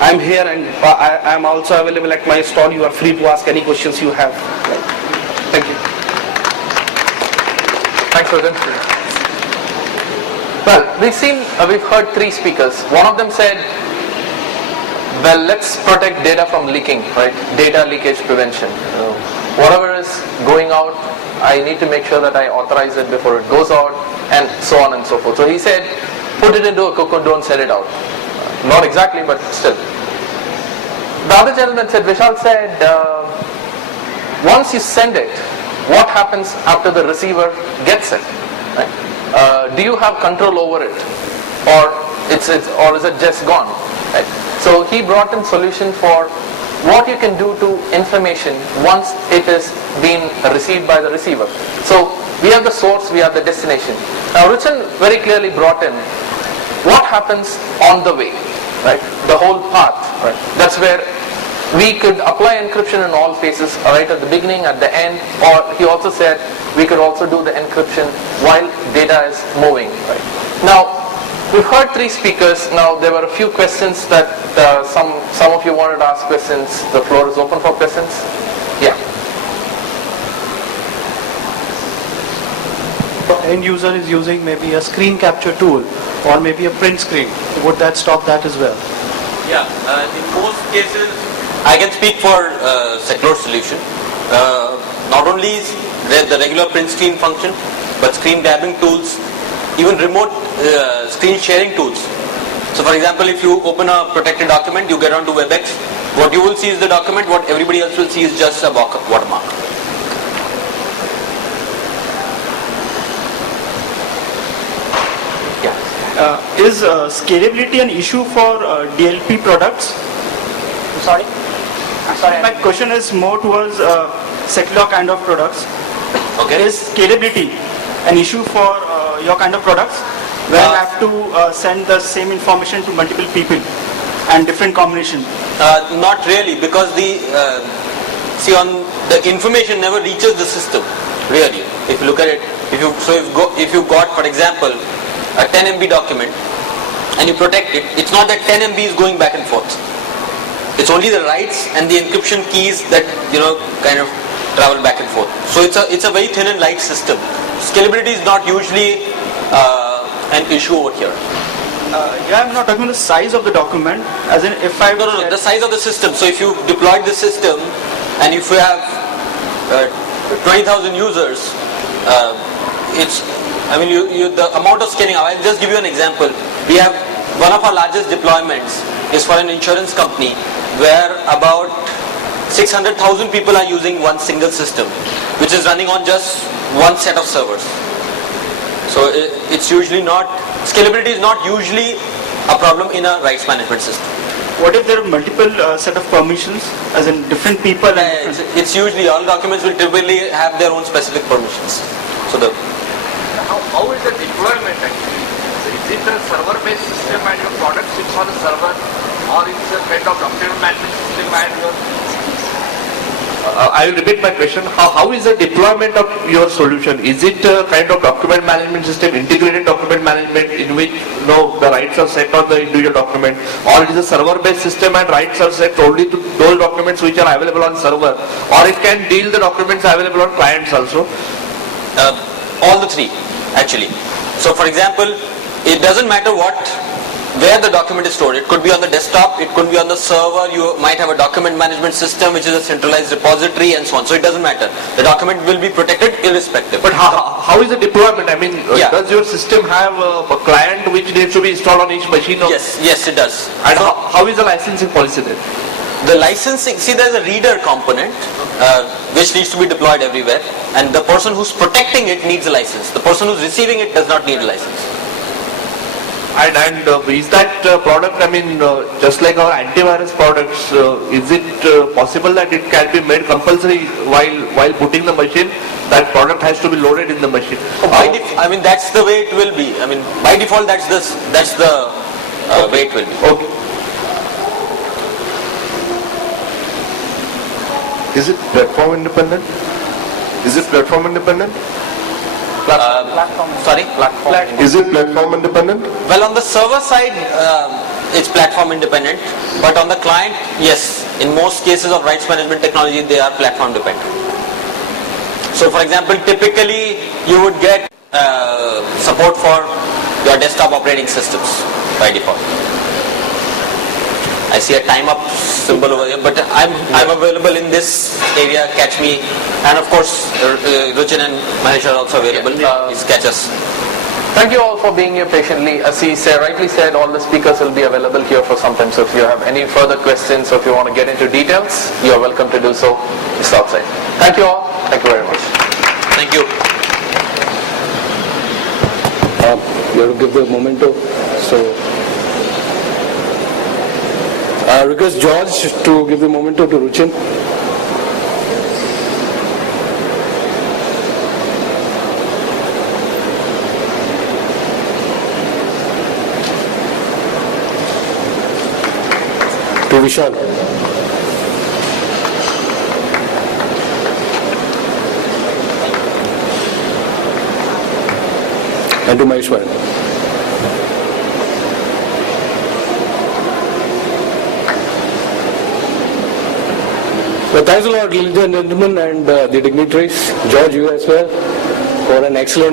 I'm here and I'm also available at my stall. You are free to ask any questions you have. Thank you. Thanks, Ruchin. Well, we've heard three speakers. One of them said, well, let's protect data from leaking, right? Data leakage prevention. Whatever is going out, I need to make sure that I authorize it before it goes out, and so on and so forth. So he said, put it into a cocoon, don't send it out. Not exactly, but still. The other gentleman said, Vishal said, once you send it, what happens after the receiver gets it? Right? Do you have control over it, or is it just gone? Right? So he brought in solution for what you can do to information once it is being received by the receiver. So we have the source, we have the destination. Now Ruchin very clearly brought in what happens on the way, right? The whole path, right? That's where we could apply encryption in all phases, right at the beginning, at the end, or he also said we could also do the encryption while data is moving, right? Now, we've heard three speakers. Now, there were a few questions that some of you wanted to ask questions. The floor is open for questions. Yeah. End user is using maybe a screen capture tool or maybe a print screen. Would that stop that as well? Yeah, in most cases, I can speak for Seclore solution. Not only is there the regular print screen function, but screen grabbing tools, even remote screen sharing tools. So for example, if you open a protected document, you get onto WebEx, what you will see is the document, what everybody else will see is just a watermark. Is scalability an issue for DLP products? Sorry? My question is more towards Seclore kind of products. Okay. Is scalability an issue for your kind of products where you have to send the same information to multiple people and different combination? Not really, because the information never reaches the system. Really, if you look at it, if you got, for example, a 10 MB document and you protect it, it's not that 10 MB is going back and forth. It's only the writes and the encryption keys that kind of travel back and forth. So it's a very thin and light system. Scalability is not usually an issue over here. Yeah, I'm not talking about the size of the document, as in if I... No, the size of the system. So if you deployed the system and if you have 20,000 users, the amount of scaling, I'll just give you an example. We have one of our largest deployments is for an insurance company where about 600,000 people are using one single system, which is running on just one set of servers. So it's usually not, scalability is not usually a problem in a rights management system. What if there are multiple set of permissions, as in different people? It's usually all documents will typically have their own specific permissions. So how is the deployment actually? Is it a server-based system and your product sits on a server, or it's a kind of document management system and your... I will repeat my question. How is the deployment of your solution? Is it a kind of document management system, integrated document management, in which the rights are set on the individual document, or it is a server-based system and rights are set only to those documents which are available on server, or it can deal the documents available on clients also? All the three, actually. So for example, it doesn't matter where the document is stored. It could be on the desktop, it could be on the server, you might have a document management system which is a centralized repository and so on. So it doesn't matter. The document will be protected irrespective. But how is the deployment? I mean, does your system have a client which needs to be installed on each machine? Yes, it does. And how is the licensing policy then? The licensing, there's a reader component which needs to be deployed everywhere, and the person who's protecting it needs a license. The person who's receiving it does not need a license. And is that product, just like our antivirus products, is it possible that it can be made compulsory while putting the machine, that product has to be loaded in the machine? That's the way it will be. By default, that's the way it will be. Okay. Is it platform independent? Platform. Is it platform independent? Well, on the server side, it's platform independent. But on the client, yes, in most cases of rights management technology, they are platform dependent. So for example, typically you would get support for your desktop operating systems by default. I see a time up symbol over here, but I'm available in this area. Catch me, and of course, Ruchin and Mahesh are also available. Please catch us. Thank you all for being here patiently. As he rightly said, all the speakers will be available here for some time. So if you have any further questions or if you want to get into details, you are welcome to do so. It's outside. Thank you all. Thank you very much. Thank you. You have to give the memento. So, I request George to give the memento to Ruchin. To Vishal. And to Maheswaran. Well, thanks a lot, ladies and gentlemen, and the dignitaries, George, you as well, for an excellent